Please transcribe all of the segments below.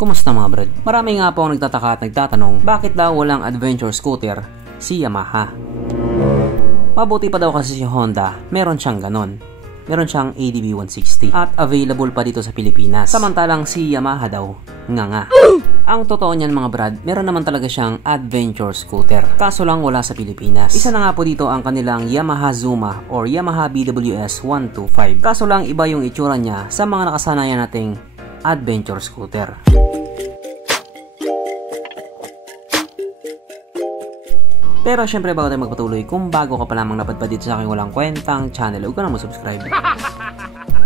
Kumusta mga brad? Marami nga po ang nagtataka at nagtatanong bakit daw walang adventure scooter si Yamaha. Mabuti pa daw kasi si Honda, meron siyang ganon. Meron siyang ADV 160 at available pa dito sa Pilipinas. Samantalang si Yamaha daw, nga. Ang totoo niyan mga brad, meron naman talaga siyang adventure scooter. Kaso lang wala sa Pilipinas. Isa na nga po dito ang kanilang Yamaha Zuma or Yamaha BWS 125. Kaso lang iba yung itsura niya sa mga nakasanayan nating adventure scooter. Pero syempre bago tayo magpatuloy, kung bago ka pa lamang napadpad dito sa aking walang kwentang channel, huwag ka na mag-subscribe.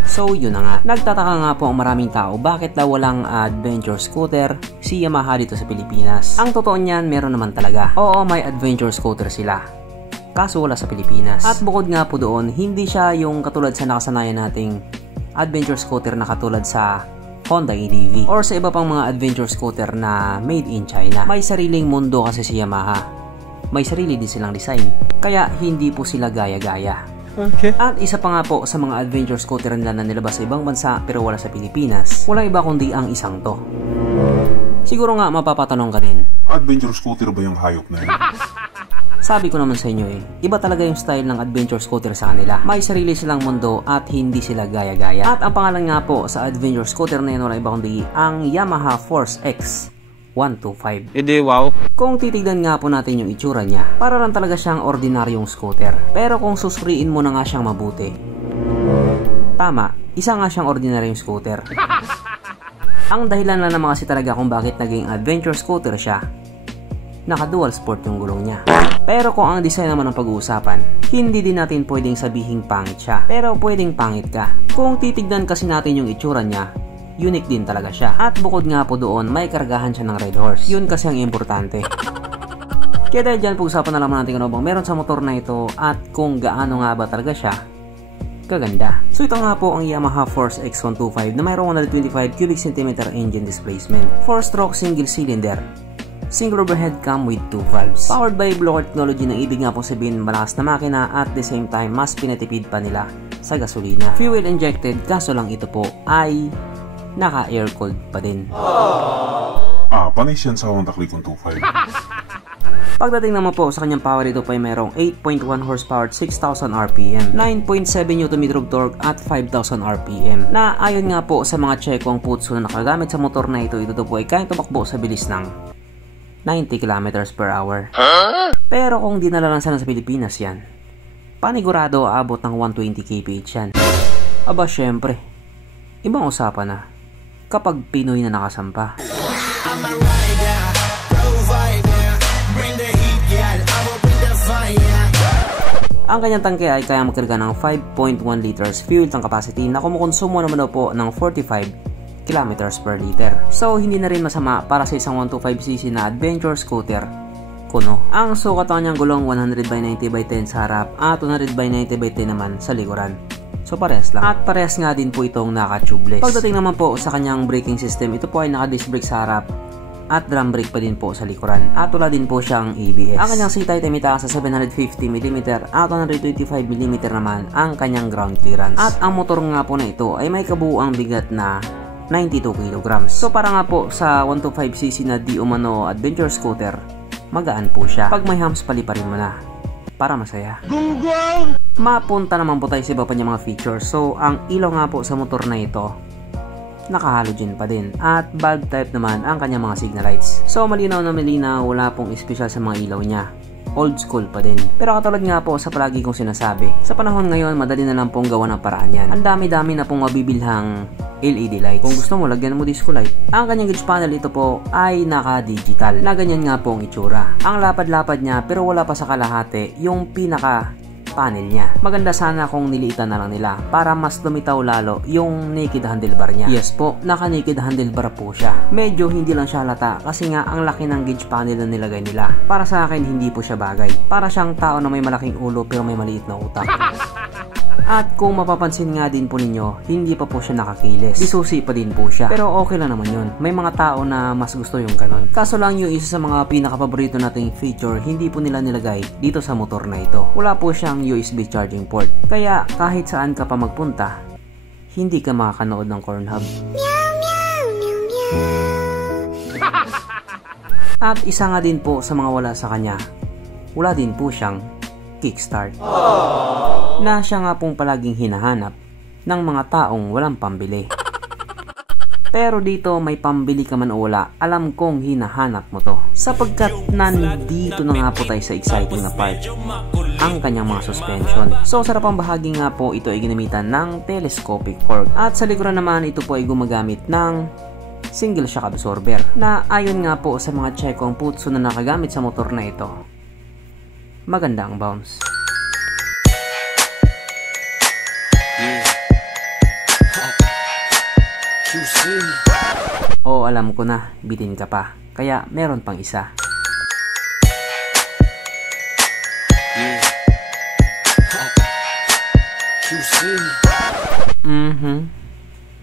So yun na nga, nagtataka nga po ang maraming tao bakit daw walang adventure scooter si Yamaha dito sa Pilipinas. Ang totoo niyan, meron naman talaga. Oo, may adventure scooter sila, kaso wala sa Pilipinas. At bukod nga po doon, hindi siya yung katulad sa nakasanayan nating adventure scooter na katulad sa Honda ADV or sa iba pang mga adventure scooter na made in China. May sariling mundo kasi si Yamaha. May sarili din silang design, kaya hindi po sila gaya-gaya. Okay. At isa pa nga po sa mga adventure scooter nila na nilabas sa ibang bansa pero wala sa Pilipinas, walang iba kundi ang isang to. Siguro nga mapapatanong ka din, adventure scooter ba yung hayop na yun? Sabi ko naman sa inyo iba talaga yung style ng adventure scooter sa kanila. May sarili silang mundo at hindi sila gaya-gaya. At ang pangalan nga po sa adventure scooter na yun wala iba kundi ang Yamaha Force X 125. Wow. Kung titignan nga po natin yung itsura niya, para lang talaga siyang ordinaryong scooter. Pero kung susuriin mo na nga siyang mabuti, tama, isa nga siyang ordinaryong scooter. Ang dahilan lang naman kasi talaga kung bakit naging adventure scooter siya, naka-dual sport yung gulong niya. Pero kung ang design naman ang pag-uusapan, hindi din natin pwedeng sabihing pangit siya. Pero pwedeng pangit ka. Kung titignan kasi natin yung itsura niya, unique din talaga siya. At bukod nga po doon, may kargahan siya ng red horse. Yun kasi ang importante. Kaya dahil dyan, pag-usapan na naman natin kung ano bang meron sa motor na ito at kung gaano nga ba talaga siya kaganda. So ito nga po ang Yamaha Force X125 na mayroong 125 cubic centimeter engine displacement, 4-stroke single cylinder, single overhead cam with 2 valves. Powered by blower technology na ibig nga pong sabihin malakas na makina at the same time mas pinatipid pa nila sa gasolina. Fuel injected, kaso lang ito po ay naka-air cooled pa din. Panay siyan sa Honda Click 125. Pagdating naman po sa kanyang power, ito po ay mayroong 8.1 horsepower at 6,000 RPM, 9.7 Nm of torque at 5,000 RPM. Na ayon nga po sa mga checkong putso na nakagamit sa motor na ito po ay kayang tumakbo sa bilis ng 90 km per hour. Pero kung dinala lang sana sa Pilipinas yan, panigurado aabot ng 120 kph yan. Aba syempre, ibang usapan na kapag Pinoy na nakasampa. Ang kanyang tangke ay kaya magkarga ng 5.1 liters fuel tank capacity na kumukonsumo naman daw po ng 45 kilometers per liter. So hindi na rin masama para sa isang 125cc na adventure scooter kuno. Ang sukat ng kanyang gulong 100/90/10 sa harap at 100/90/10 naman sa likuran. So parehas lang. At parehas nga din po itong naka-tubeless. Pagdating naman po sa kanyang braking system, ito po ay naka-disc brake sa harap at drum brake pa din po sa likuran. At wala din po siyang ABS. Ang kanyang seat height ay mitaas sa 750mm at 125mm naman ang kanyang ground clearance. At ang motor nga po na ito ay may kabuuang bigat na 92 kg. So para nga po sa 125cc na di umano adventure scooter, magaan po siya. Pag may humps, paliparin mo na para masaya. Gunggong! Mapunta naman po tayo sa iba pa niya mga features. So ang ilaw nga po sa motor na ito, naka-halogen pa din. At bulb type naman ang kanyang mga signal lights. So malinaw na malinaw, wala pong espesyal sa mga ilaw niya. Old school pa din. Pero katulad nga po sa palagi kong sinasabi, sa panahon ngayon madali na lang pong gawa ng paraan yan. Ang dami-dami na pong mabibilhang LED lights. Kung gusto mo, lagyan mo disco light. Ang kanyang gauge panel ito po ay naka-digital. Na ganyan nga po ang itsura. Ang lapad-lapad niya pero wala pa sa kalahati yung pinaka panel niya. Maganda sana kung niliitan na lang nila para mas lumitaw lalo yung naked handlebar niya. Yes po, naka-naked handlebar po siya. Medyo hindi lang siya halata kasi nga ang laki ng gauge panel na nilagay nila. Para sa akin, hindi po siya bagay. Para siyang tao na may malaking ulo pero may maliit na utak. At kung mapapansin nga din po ninyo, hindi pa po siya nakakilis. Disusi pa din po siya. Pero okay lang naman yun. May mga tao na mas gusto yung kanon. Kaso lang yung isa sa mga pinakapaborito nating feature, hindi po nila nilagay dito sa motor na ito. Wala po siyang USB charging port. Kaya kahit saan ka pa magpunta, hindi ka makakanood ng Cornhub. Meow, meow, meow, meow. At isa nga din po sa mga wala sa kanya, wala din po siyang kickstart. Na siya nga pong palaging hinahanap ng mga taong walang pambili. Pero dito may pambili ka man o wala, alam kong hinahanap mo to. Sapagkat nandito na nga po tayo sa exciting na part, ang kanyang mga suspension. So sa harapang bahagi nga po ito ay ginamitan ng telescopic fork. At sa likuran naman ito po ay gumagamit ng single shock absorber. Na ayon nga po sa mga Chekong Putsu na nakagamit sa motor na ito, maganda ang bounce. O alam ko na, bitin ka pa. Kaya meron pang isa.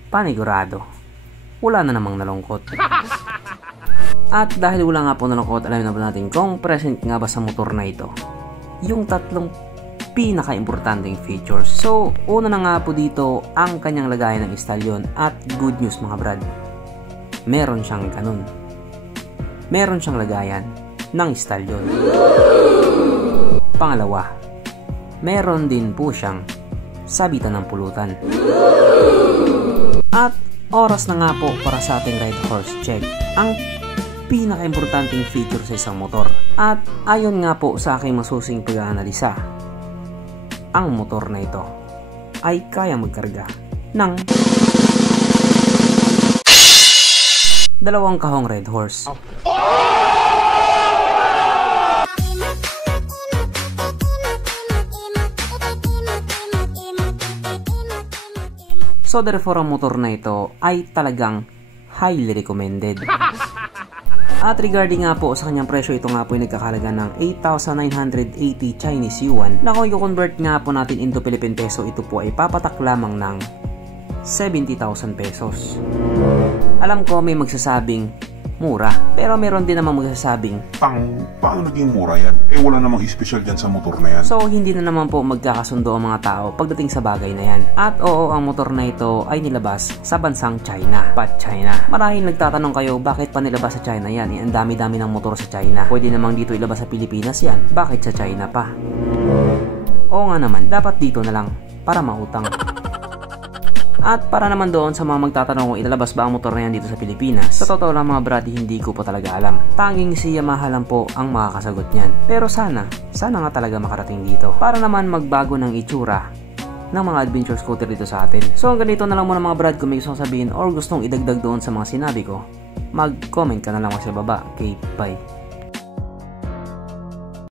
Panigurado. Wala na namang nalungkot. At dahil wala nga po nalungkot, alam na po natin kung present nga ba sa motor na ito yung tatlong pinaka-importanting features. So, una na nga po dito ang kanyang lagayan ng istalyon. At good news mga brad, meron siyang ganun. Meron siyang lagayan ng istalyon. Pangalawa, meron din po siyang sabitan ng pulutan. At oras na nga po para sa ating ride horse check, ang pinaka-importanting feature sa isang motor. At ayon nga po sa aking masusing pag-aanalisa, ang motor na ito ay kaya magkarga ng 2 kahong red horse. So therefore ang motor na ito ay talagang highly recommended. At regarding nga po sa kanyang presyo, ito nga po ay nagkakalaga ng 8,980 Chinese Yuan. Na kung i-convert nga po natin into Philippine Peso, ito po ay papatak lamang ng 70,000 pesos. Alam ko may magsasabing mura, pero meron din naman magsasabing paano naging mura yan? Eh wala namang special dyan sa motor na yan. So hindi na naman po magkakasundo ang mga tao pagdating sa bagay na yan. At oo, ang motor na ito ay nilabas sa bansang China. But China, marahil nagtatanong kayo bakit pa nilabas sa China yan? Ang dami-dami ng motor sa China. Pwede namang dito ilabas sa Pilipinas yan. Bakit sa China pa? Oo nga naman, dapat dito na lang para mautang. At para naman doon sa mga magtatanong kung ilalabas ba ang motor na yan dito sa Pilipinas, sa totoo lang mga brady, hindi ko po talaga alam. Tanging si Yamaha lang po ang makakasagot niyan. Pero sana nga talaga makarating dito para naman magbago ng itsura ng mga adventure scooter dito sa atin. So hanggang dito na lang muna mga brad. Kung may gustong sabihin or gustong idagdag doon sa mga sinabi ko, mag-comment ka na lang sa baba. Okay, bye.